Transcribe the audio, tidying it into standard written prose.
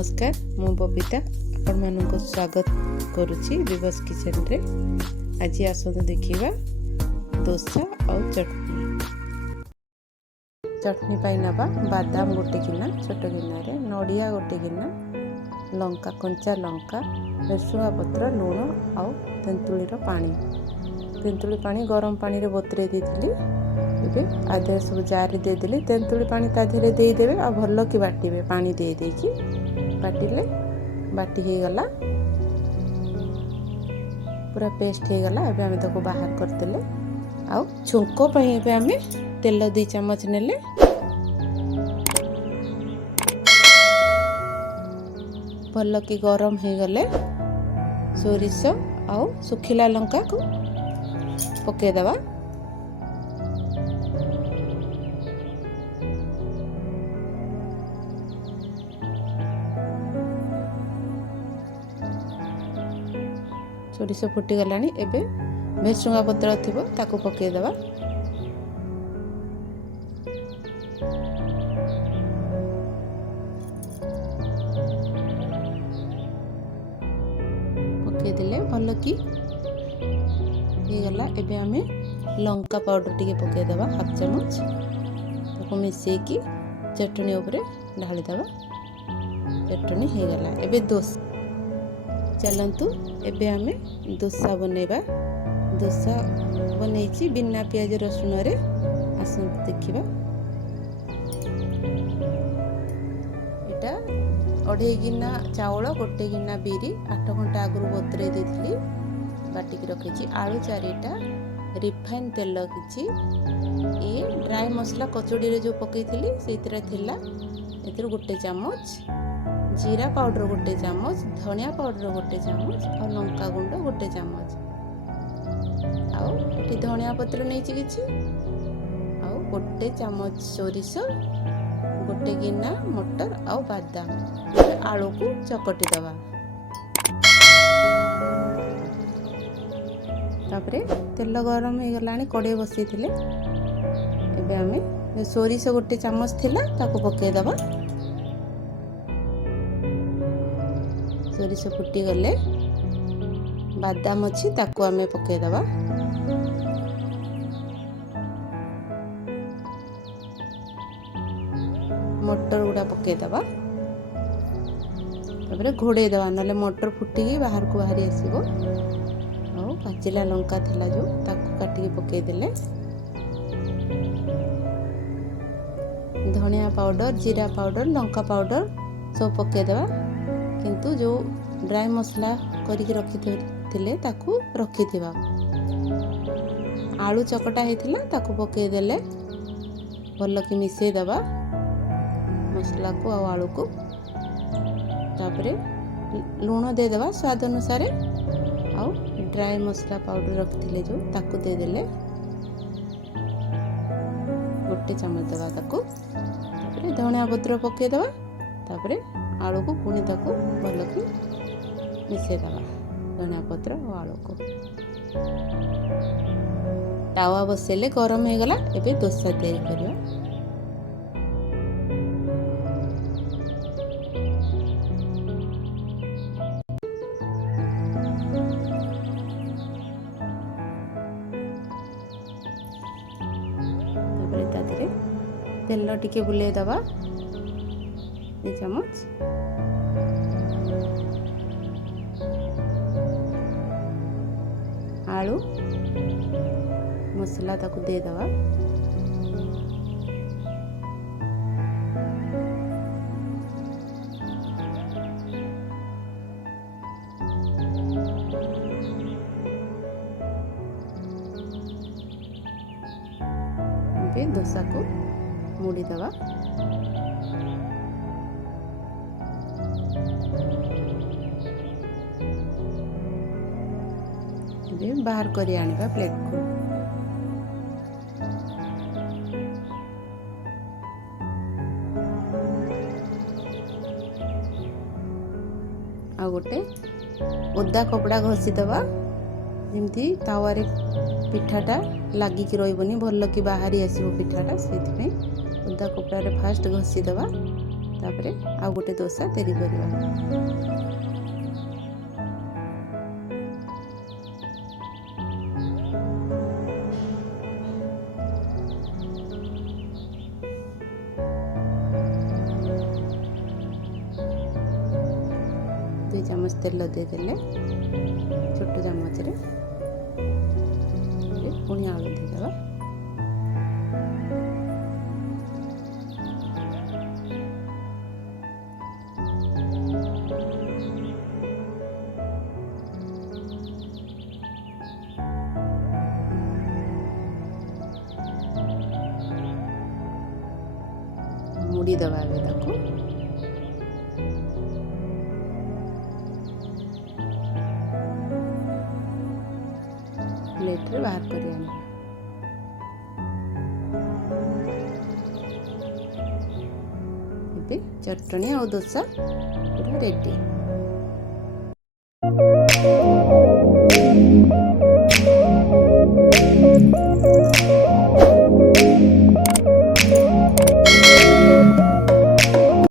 नमस्कार मु बबीता आपण मानक स्वागत करुच्ची विवश किचन रे। आज आसतु देखिबा डोसा और चटनी पाई नबा बादाम गोटे गिना छोट गिना रे, नड़िया गोटे गिना, लंका कंचा लंका, भृसुंगा पत्र, लुण और तेंतुलीर पानी। तेंतुली पानी गरम पानी रे बतुरे देथिली। एबे आधे सब जार दे देली। तेंतुली पानी ता धीरे दे देबे आ भल्लो की बाटिबे। पानी दे देकी बाटिले बाटी हे गला, पूरा पेस्ट हे गला। एबे हम ताको बाहर करतेले। आ छुंको पई एबे हम तेल 2 चम्मच नेले। भल्लो की गरम हे गले सोरिष आ सुखिला लंका को पके दबा। सोरिष फुटी गलानी। एबे भृसुंगा पत्र थिबो ताको पके दबा। पके दिले भलो की हे गला। एबे हमें लंका पाउडर टिके पके दबा हाफ चम्मच। ताको मिसे की चटनी ऊपर ढाली दबा। चटनी हे गला। एबे डोसा चलंतु एबे हमें डोसा बनेबा। डोसा बनेछि बिना प्याज रसुन रे। आसंतु देखिबा। एटा 2.5 गिना चावल, 1 गिना बिरी 8 घंटा आगु बतुरे देथिली, बाटिक रखिछि। आलू 4टा, रिफाइन तेल किछि, ए ड्राई मसला कचोड़ी रे जो पकेइथिली सेतिरा थिला, एतिर 1 चम्मच, जीरा पाउडर 1 चम्मच, धनिया पाउडर 1 चम्मच और लंका गुंड 1 चम्मच। आउ एटी धनिया पत्र नेछि किछि, आउ 1 चम्मच सोरिष, 1 गिना मटर और बादाम। आलू को चकटी दबा। तापरे तेल गरम हे गलानी, कड़े बसई थिले। एबे हमें सोरिष 1 चम्मच थिला ताको पके दबा। सोरिष फुटी गले बादाम अच्छी ताको आमे पके दबा। मटर गुड़ा पके दबा। तापरे घोड़े दबा, नले मटर फुटी बाहर को बाहरी आसीबो। और पाचिला लंका थिला जो ताको काटी पके देले। धनिया पाउडर, जीरा पाउडर, लंका पाउडर सब पके दबा। किंतु जो ड्राई मसला करिक रखी थिले ताकू रखी थिबा। आलू चकटा हेथिला ताकू पके देले। भल्लो की मिसे दबा मसला को आ आलू को। तापरे लूण दे दबा स्वाद अनुसार। आ ड्राई मसला पाउडर रखी थिले जो ताकू दे देले 1 चम्मच दबा ताकू। तापरे धनिया पत्र पके दबा। तापरे आलू को पुणी ताको भलो की मिसे दबा, धनिया पत्र और आलू को। तावा बसेले गरम हे गला। एबे डोसा तैयारी करियो। तापरे तादरे तेल टिके बुले दबा 2 चम्मच। आलू मसला ताको दे दबा। डोसा को मुड़ी दबा। बाहर करी आनिबा प्लेट को। आ गोटे ओदा कपड़ा घसी दबा, जेमती तावारे पिठाटा लागिकी रहिबनी, भल्लो की बाहरी आसीबो पिठाटा। सेति पे ओदा कपड़ा रे फास्ट घसी दबा। तापरे आउ गोटे दोसा तैयारी करवा। दो चामच तेल देदेले छोट चामच रे पुणी आलू देदेवा। मुड़ी दबा ताको प्लेट रे बाहर कर आना। चटनी और डोसा पूरा रेडी।